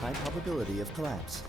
High probability of collapse.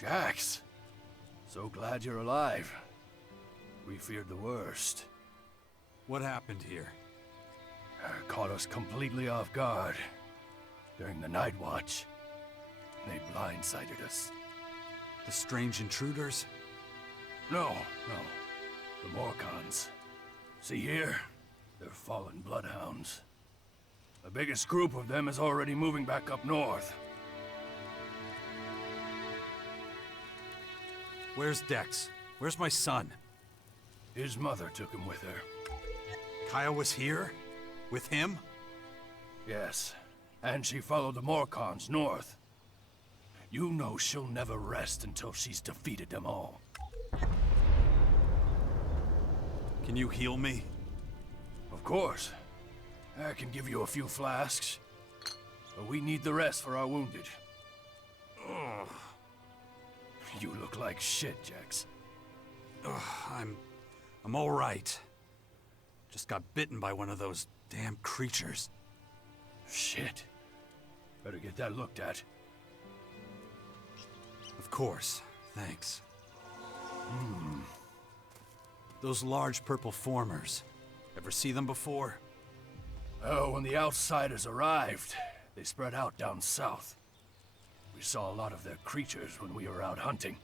Jax, so glad you're alive. We feared the worst. What happened here? Caught us completely off guard during the night watch. They blindsided us. The strange intruders? No. The Morcons. See here? They're fallen bloodhounds. The biggest group of them is already moving back up north. Where's Dex? Where's my son? His mother took him with her. Kaya was here? With him? Yes, and she followed the Morcons north. You know she'll never rest until she's defeated them all. Can you heal me? Of course. I can give you a few flasks. But we need the rest for our wounded. Ugh. You look like shit, Jax. Ugh, I'm all right. Just got bitten by one of those damn creatures. Shit. Better get that looked at. Of course. Thanks. Those large purple formers. Ever see them before? Oh, when the outsiders arrived, they spread out down south. We saw a lot of their creatures when we were out hunting.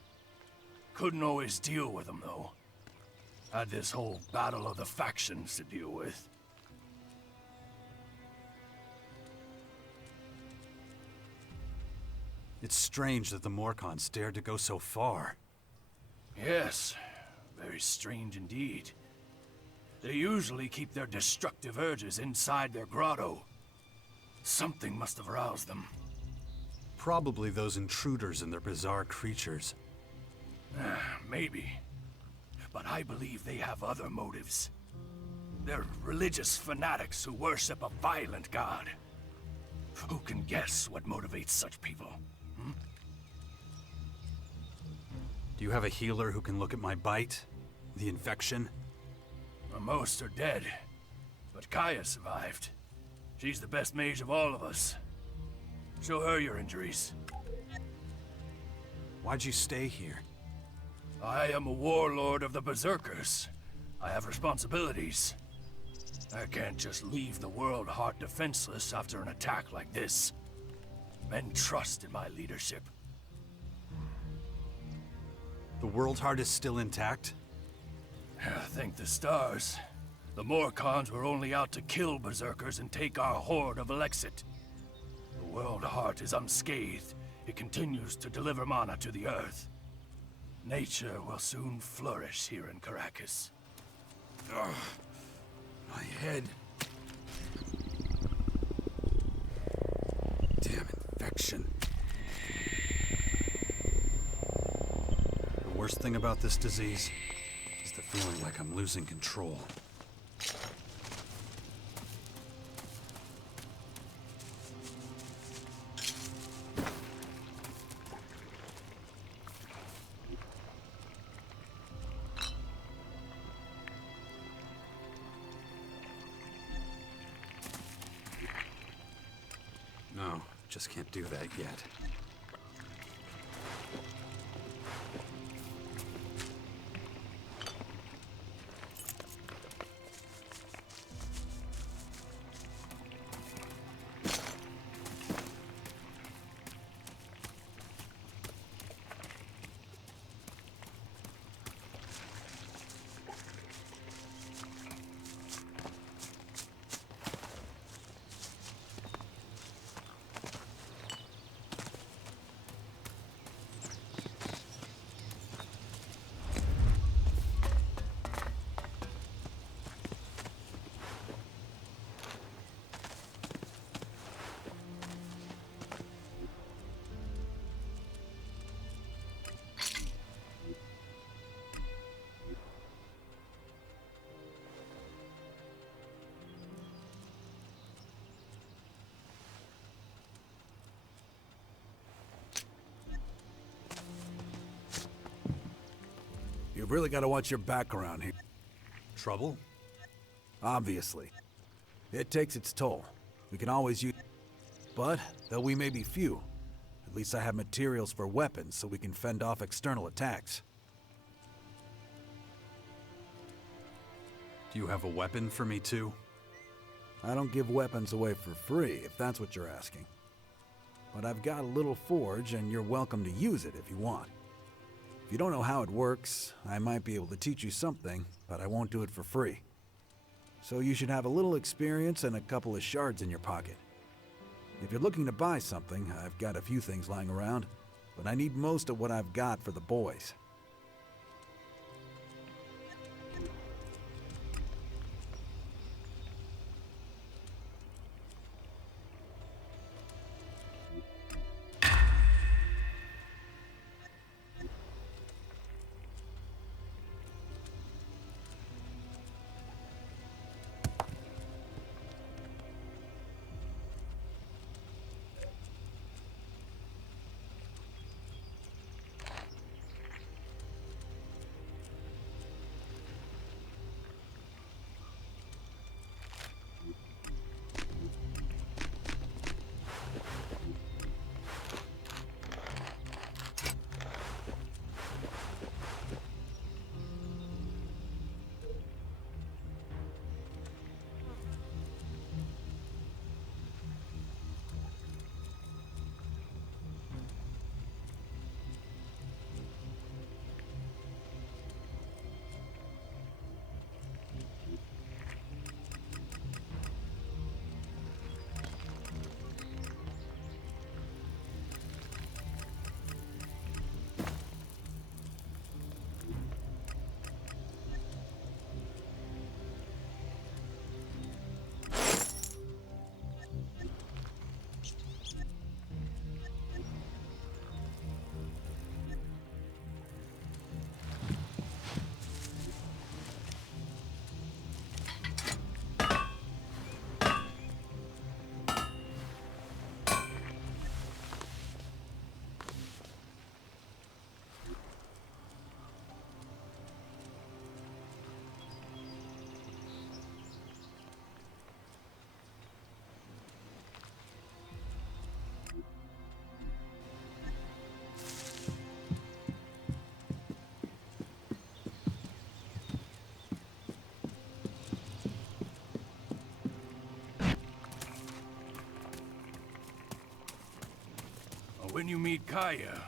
Couldn't always deal with them, though. Had this whole battle of the factions to deal with. It's strange that the Morcons dared to go so far. Yes, very strange indeed. They usually keep their destructive urges inside their grotto. Something must have roused them. Probably those intruders and their bizarre creatures. Maybe. But I believe they have other motives. They're religious fanatics who worship a violent god. Who can guess what motivates such people? Do you have a healer who can look at my bite? The infection? Most are dead, but Kaya survived. She's the best mage of all of us. Show her your injuries. Why'd you stay here? I am a warlord of the Berserkers. I have responsibilities. I can't just leave the world heart defenseless after an attack like this. Men trust in my leadership. The World Heart is still intact? Thank the stars. The Morcons were only out to kill Berserkers and take our horde of Elexit. The World Heart is unscathed. It continues to deliver mana to the Earth. Nature will soon flourish here in Caracas. Ugh, my head. Damn infection. The worst thing about this disease is the feeling like I'm losing control. No, just can't do that yet. You've really got to watch your back around here. Trouble? Obviously. It takes its toll. We can always use... But, though we may be few, at least I have materials for weapons so we can fend off external attacks. Do you have a weapon for me too? I don't give weapons away for free, if that's what you're asking. But I've got a little forge, and you're welcome to use it if you want. If you don't know how it works, I might be able to teach you something, but I won't do it for free. So you should have a little experience and a couple of shards in your pocket. If you're looking to buy something, I've got a few things lying around, but I need most of what I've got for the boys. when you meet Kaya,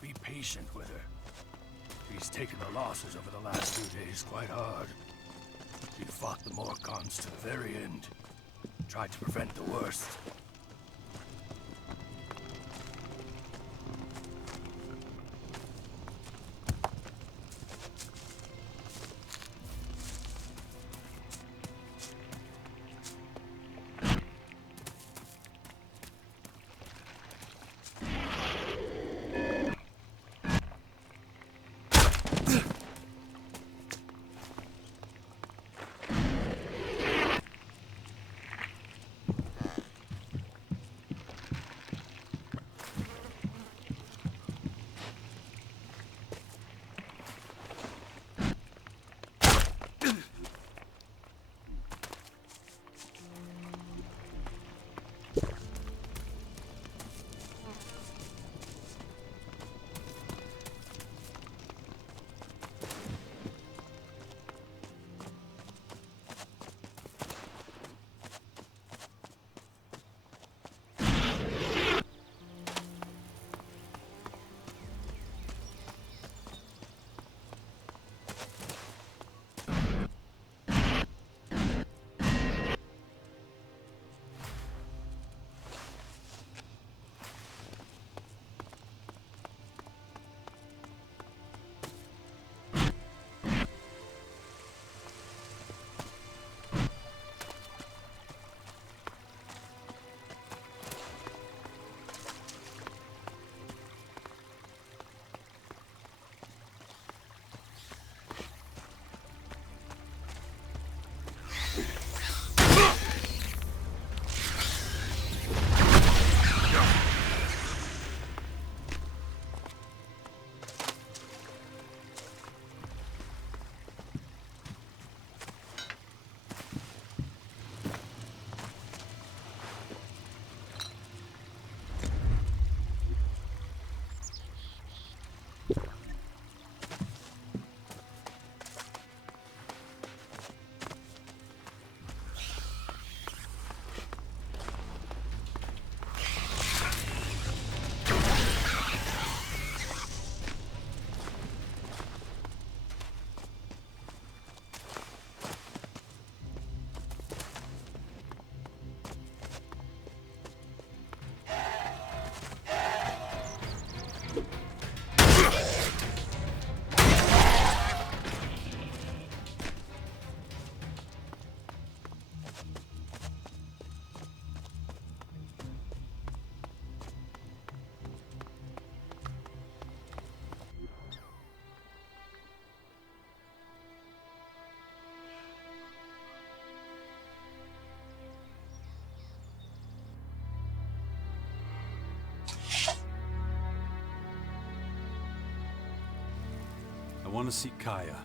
be patient with her. She's taken the losses over the last few days quite hard. She fought the Morcons to the very end. Tried to prevent the worst. I want to see Kaya.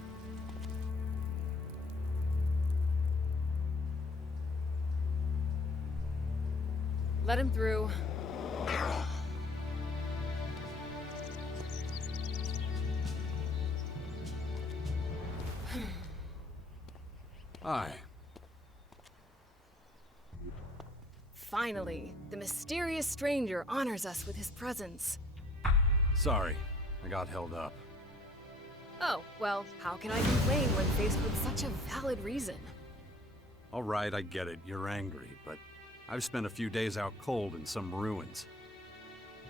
Let him through. Hi. Finally, the mysterious stranger honors us with his presence. Sorry, I got held up. Oh, well, how can I complain when faced with such a valid reason? All right, I get it. You're angry, but I've spent a few days out cold in some ruins.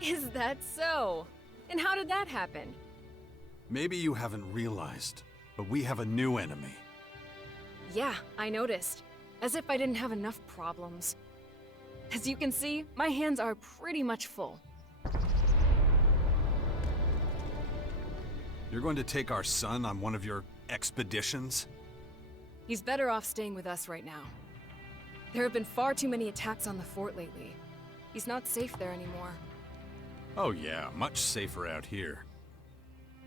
Is that so? And how did that happen? Maybe you haven't realized, but we have a new enemy. Yeah, I noticed. As if I didn't have enough problems. As you can see, my hands are pretty much full. You're going to take our son on one of your expeditions? He's better off staying with us right now. There have been far too many attacks on the fort lately. He's not safe there anymore. Oh yeah, much safer out here.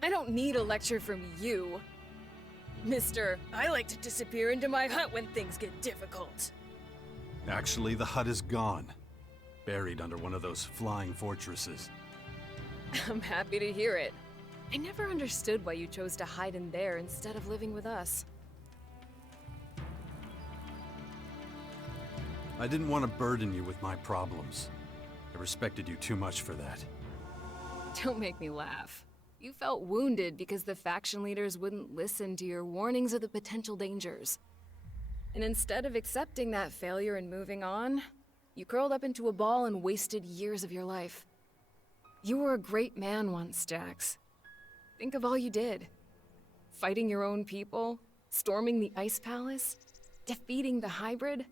I don't need a lecture from you. Mister, I like to disappear into my hut when things get difficult. Actually, the hut is gone. Buried under one of those flying fortresses. I'm happy to hear it. I never understood why you chose to hide in there instead of living with us. I didn't want to burden you with my problems. I respected you too much for that. Don't make me laugh. You felt wounded because the faction leaders wouldn't listen to your warnings of the potential dangers. And instead of accepting that failure and moving on, you curled up into a ball and wasted years of your life. You were a great man once, Jax. Think of all you did. Fighting your own people, storming the Ice Palace, defeating the hybrid.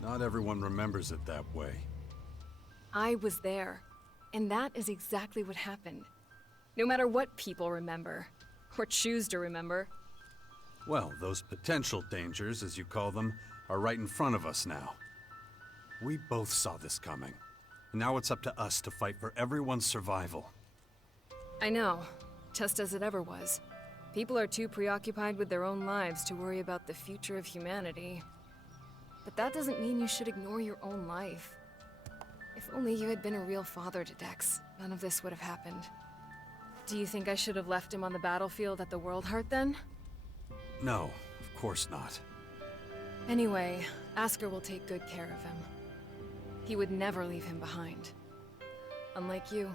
Not everyone remembers it that way. I was there, and that is exactly what happened. No matter what people remember, or choose to remember. Well, those potential dangers, as you call them, are right in front of us now. We both saw this coming. And now it's up to us to fight for everyone's survival. I know, just as it ever was. People are too preoccupied with their own lives to worry about the future of humanity. But that doesn't mean you should ignore your own life. If only you had been a real father to Dex, none of this would have happened. Do you think I should have left him on the battlefield at the World Heart then? No, of course not. Anyway, Asker will take good care of him. He would never leave him behind. Unlike you.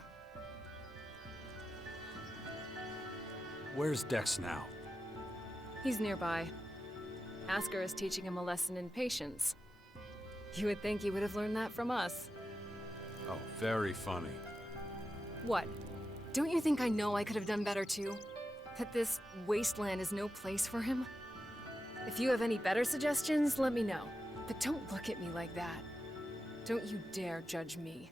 Where's Dex now? He's nearby. Asker is teaching him a lesson in patience. You would think he would have learned that from us. Oh, very funny. What? Don't you think I know I could have done better too? That this wasteland is no place for him? If you have any better suggestions, let me know. But don't look at me like that. Don't you dare judge me.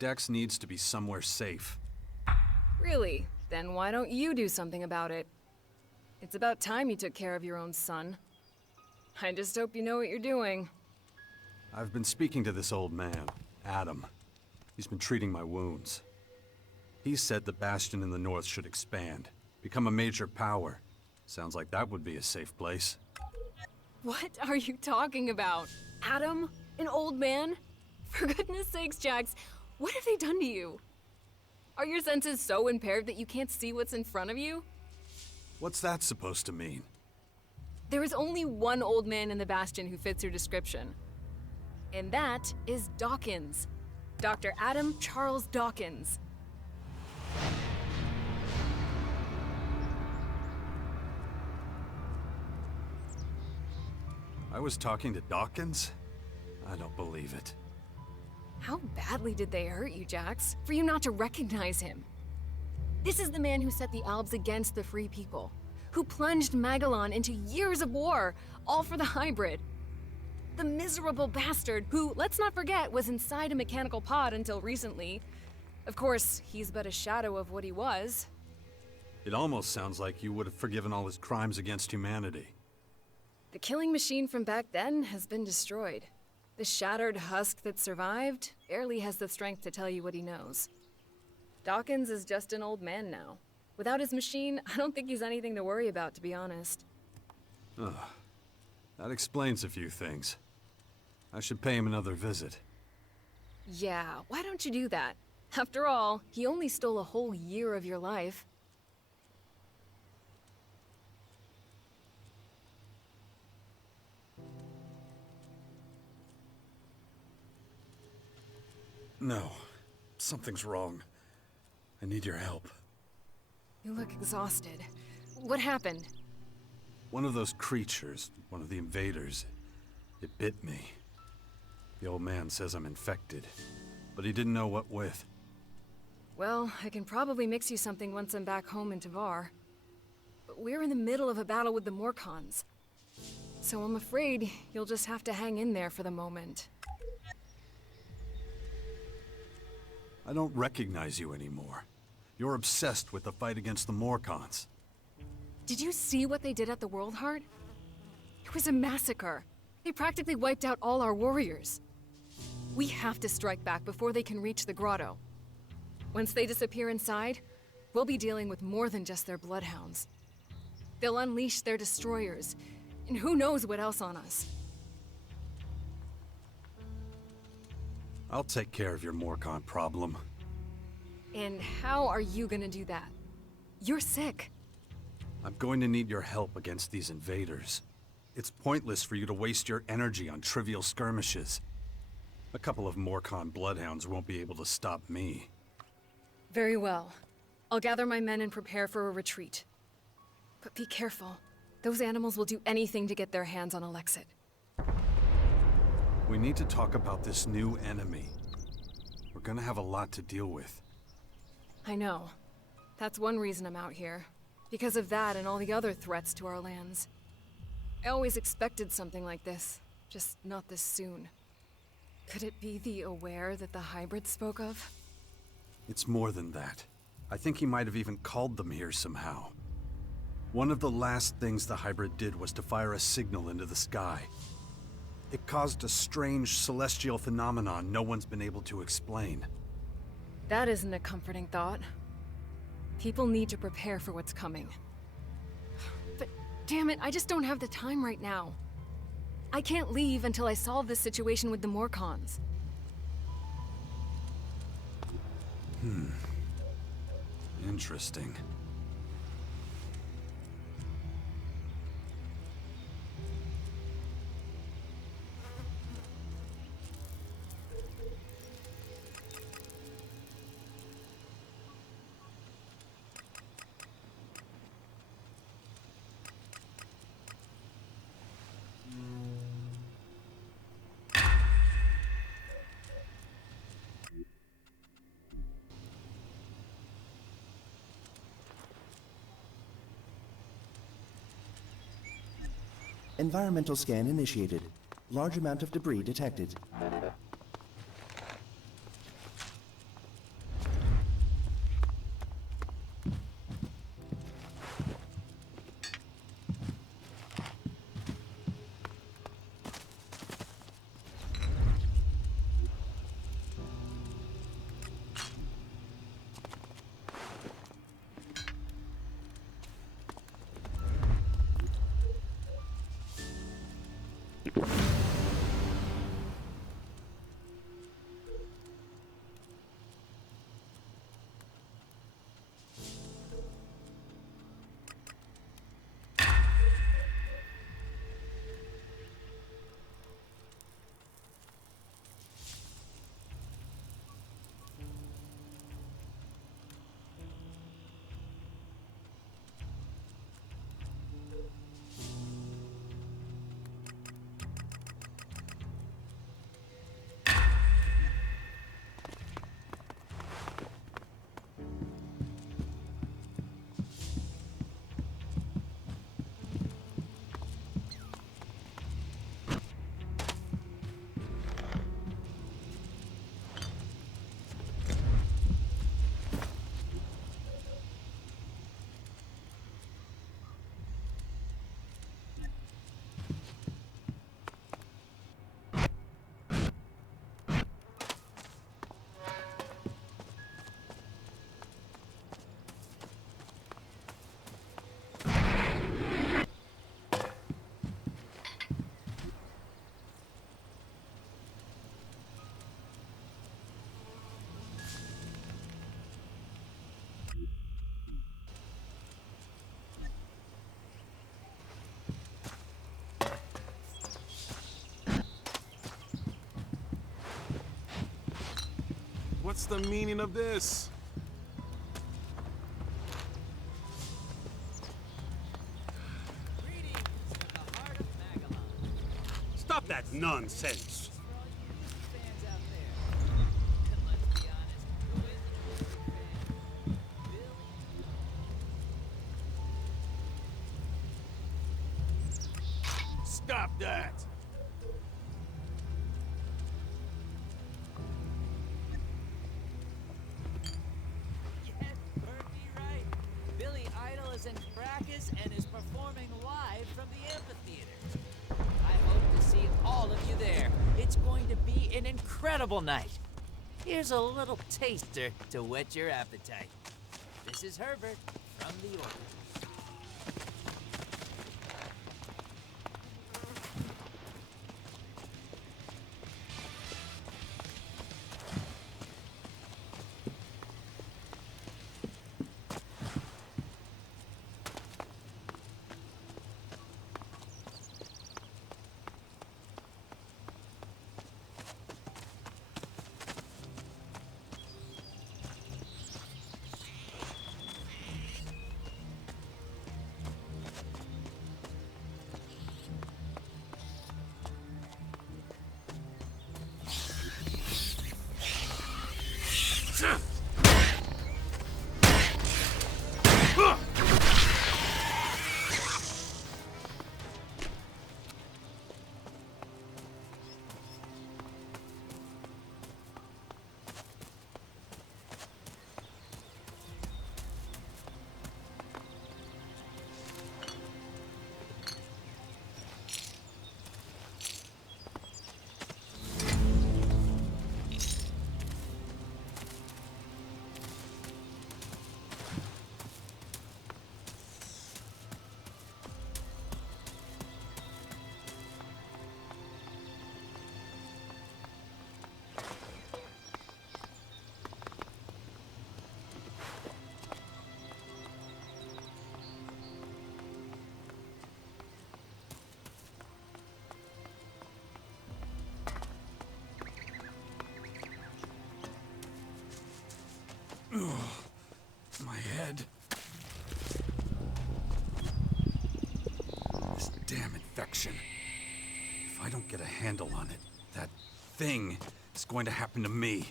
Dex needs to be somewhere safe. Really? Then why don't you do something about it? It's about time you took care of your own son. I just hope you know what you're doing. I've been speaking to this old man, Adam. He's been treating my wounds. He said the Bastion in the north should expand, become a major power. Sounds like that would be a safe place. What are you talking about? Adam? An old man? For goodness sakes, Jax, what have they done to you? Are your senses so impaired that you can't see what's in front of you? What's that supposed to mean? There is only one old man in the Bastion who fits your description. And that is Dawkins. Dr. Adam Charles Dawkins. I was talking to Dawkins? I don't believe it. How badly did they hurt you, Jax, for you not to recognize him? This is the man who set the Albs against the Free People, who plunged Magellan into years of war, all for the hybrid. The miserable bastard who, let's not forget, was inside a mechanical pod until recently. Of course, he's but a shadow of what he was. It almost sounds like you would have forgiven all his crimes against humanity. The killing machine from back then has been destroyed. The shattered husk that survived barely has the strength to tell you what he knows. Dawkins is just an old man now. Without his machine, I don't think he's anything to worry about, to be honest. Ugh. That explains a few things. I should pay him another visit. Yeah, why don't you do that? After all, he only stole a whole year of your life. No. Something's wrong. I need your help. You look exhausted. What happened? One of those creatures, one of the invaders, it bit me. The old man says I'm infected, but he didn't know what with. Well, I can probably mix you something once I'm back home in Tavar. But we're in the middle of a battle with the Morcons. So I'm afraid you'll just have to hang in there for the moment. I don't recognize you anymore. You're obsessed with the fight against the Morcons. Did you see what they did at the World Heart? It was a massacre. They practically wiped out all our warriors. We have to strike back before they can reach the grotto. Once they disappear inside, we'll be dealing with more than just their bloodhounds. They'll unleash their destroyers, and who knows what else on us. I'll take care of your Morcon problem. And how are you gonna do that? You're sick. I'm going to need your help against these invaders. It's pointless for you to waste your energy on trivial skirmishes. A couple of Morcon bloodhounds won't be able to stop me. Very well. I'll gather my men and prepare for a retreat. But be careful. Those animals will do anything to get their hands on Alexit. We need to talk about this new enemy. We're gonna have a lot to deal with. I know. That's one reason I'm out here. Because of that and all the other threats to our lands. I always expected something like this, just not this soon. Could it be the Aware that the hybrid spoke of? It's more than that. I think he might have even called them here somehow. One of the last things the hybrid did was to fire a signal into the sky. It caused a strange celestial phenomenon no one's been able to explain. That isn't a comforting thought. People need to prepare for what's coming. But damn it, I just don't have the time right now. I can't leave until I solve this situation with the Morcons. Interesting. Environmental scan initiated. Large amount of debris detected. What's the meaning of this? Stop that nonsense! Stop that! in practice and is performing live from the amphitheater. I hope to see all of you there. It's going to be an incredible night. Here's a little taster to whet your appetite. This is Herbert from the Orchid. My head. This damn infection. If I don't get a handle on it, that thing is going to happen to me.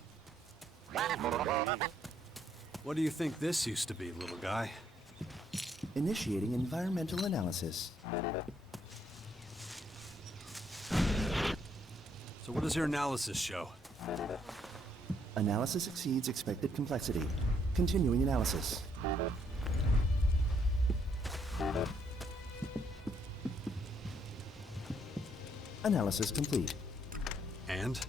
What do you think this used to be, little guy? Initiating environmental analysis. So what does your analysis show? Analysis exceeds expected complexity. Continuing analysis. Analysis complete. And?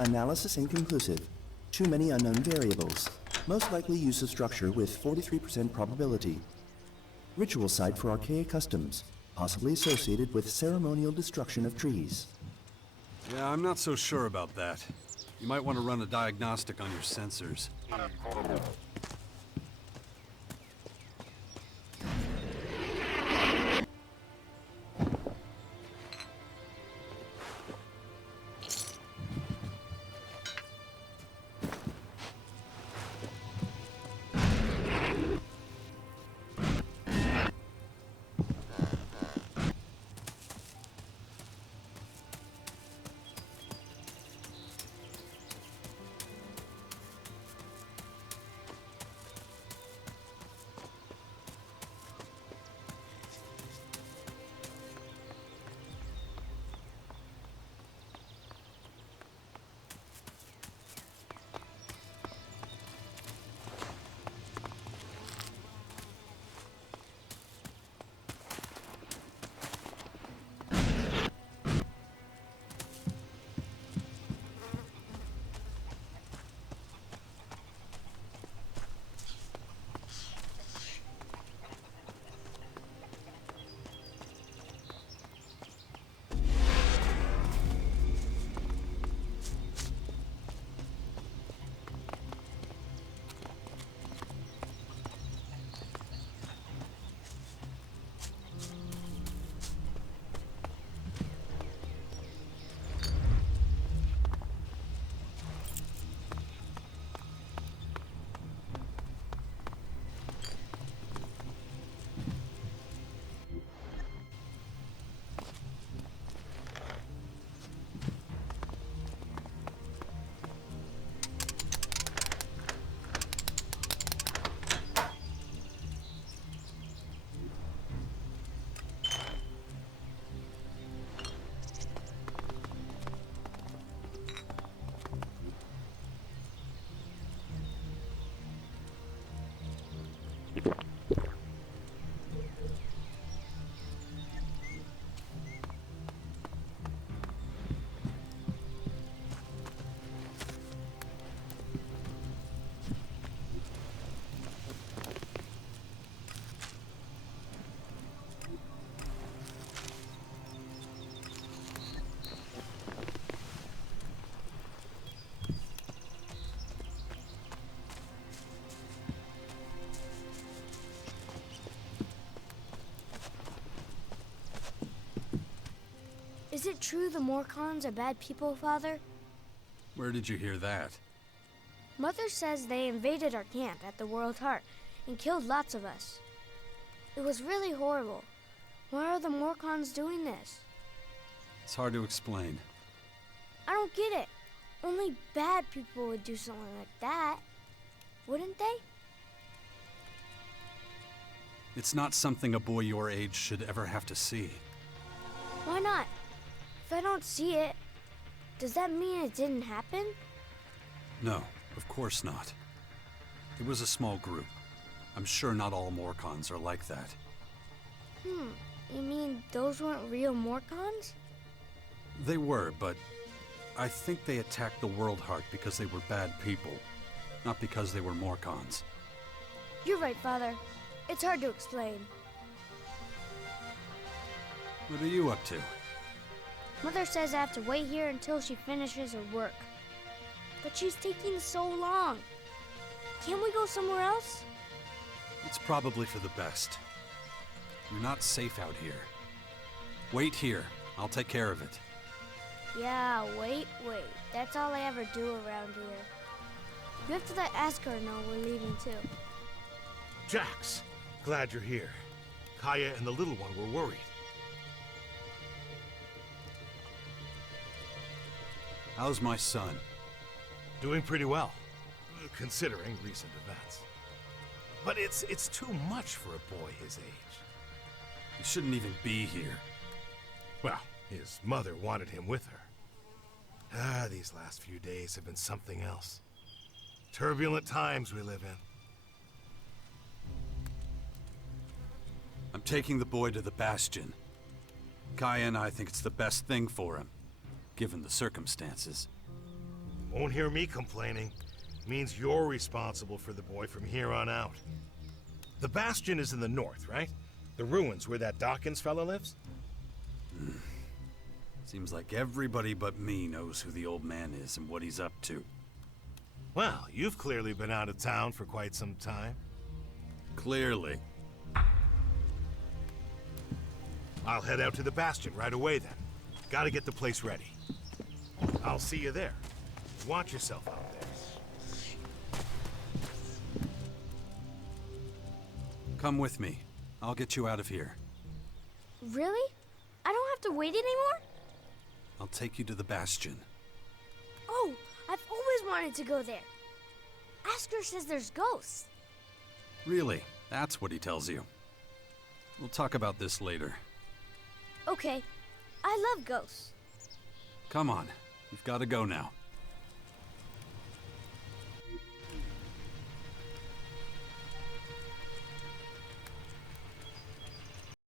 Analysis inconclusive. Too many unknown variables. Most likely use of structure with 43% probability. Ritual site for archaic customs, possibly associated with ceremonial destruction of trees. Yeah, I'm not so sure about that. You might want to run a diagnostic on your sensors. Is it true the Morcons are bad people, Father? Where did you hear that? Mother says they invaded our camp at the World Heart and killed lots of us. It was really horrible. Why are the Morcons doing this? It's hard to explain. I don't get it. Only bad people would do something like that, wouldn't they? It's not something a boy your age should ever have to see. Why not? If I don't see it, does that mean it didn't happen? No, of course not. It was a small group. I'm sure not all Morcons are like that. You mean those weren't real Morcons? They were, but I think they attacked the World Heart because they were bad people, not because they were Morcons. You're right, Father. It's hard to explain. What are you up to? Mother says I have to wait here until she finishes her work. But she's taking so long. Can't we go somewhere else? It's probably for the best. You're not safe out here. Wait here. I'll take care of it. Yeah, wait. That's all I ever do around here. You have to let Askar know we're leaving too. Jax, glad you're here. Kaya and the little one were worried. How's my son? Doing pretty well, considering recent events. But it's too much for a boy his age. He shouldn't even be here. Well, his mother wanted him with her. These last few days have been something else. Turbulent times we live in. I'm taking the boy to the Bastion. Kaya and I think it's the best thing for him, given the circumstances. Won't hear me complaining. Means you're responsible for the boy from here on out. The Bastion is in the north, right? The ruins where that Dawkins fella lives? Seems like everybody but me knows who the old man is and what he's up to. Well, you've clearly been out of town for quite some time. Clearly. I'll head out to the Bastion right away then. Gotta get the place ready. I'll see you there. Watch yourself out there. Come with me. I'll get you out of here. Really? I don't have to wait anymore? I'll take you to the Bastion. Oh, I've always wanted to go there. Askar says there's ghosts. Really? That's what he tells you. We'll talk about this later. Okay, I love ghosts. Come on. You've got to go now.